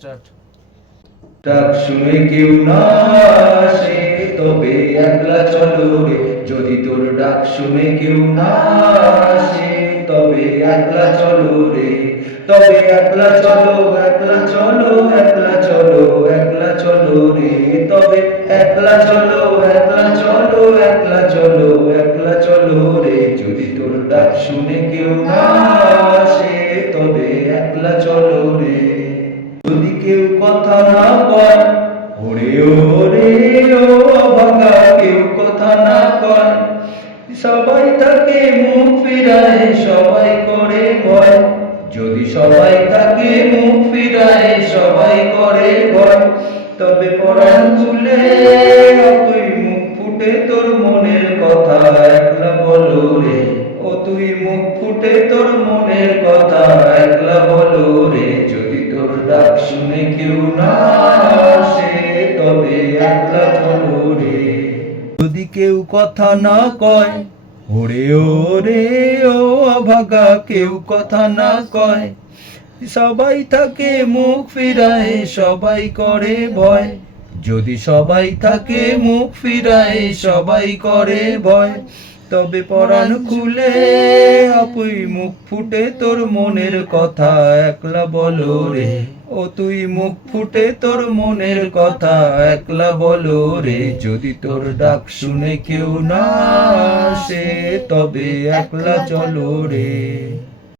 Start. ডাক শুনে কেউ না আসে তবে একলা চলো রে, যদি তোর ডাক শুনে কেউ না আসে তবে একলা চলো রে, তবে একলা চলো, একলা চলো, একলা চলো, একলা চলো রে, তবে একলা চলো, একলা চলো, একলা চলো, একলা চলো রে, যদি তোর ডাক শুনে কেউ না আসে তবে একলা চলো রে। যদি কেউ কথা না কয়, ওরে ওরে ও অভাগা, কেউ কথা না কয়, সবাই তাকে মুখ ফিরায়, সবাই করে ভয়, যদি সবাই তাকে মুখ ফিরায়, সবাই করে ভয়, তবে পরাণ খুলে তুই মুখ ফুটে তোর মনের কথা একলা বলো রে, ও তুই মুখ ফুটে তোর মনের কথা একলা বলো রে, যদি তোর ডাক শুনে কেউ না আসে তবে একলা চলো রে। যদি কেউ কথা না কয়, ওরে ওরে ও অভাগা, কেউ কথা না কয়, সবাই থাকে মুখ ফিরায়, সবাই করে ভয়, যদি সবাই থাকে মুখ ফিরায়, সবাই করে ভয়, তবে পরাণ খুলে আপুই মুখ ফুটে তোর মনের কথা একলা বলো রে, ও তুই মুখ ফুটে তোর মনের কথা একলা বলো রে, যদি তোর ডাক শুনে কেউ না আসে তবে একলা চলো রে।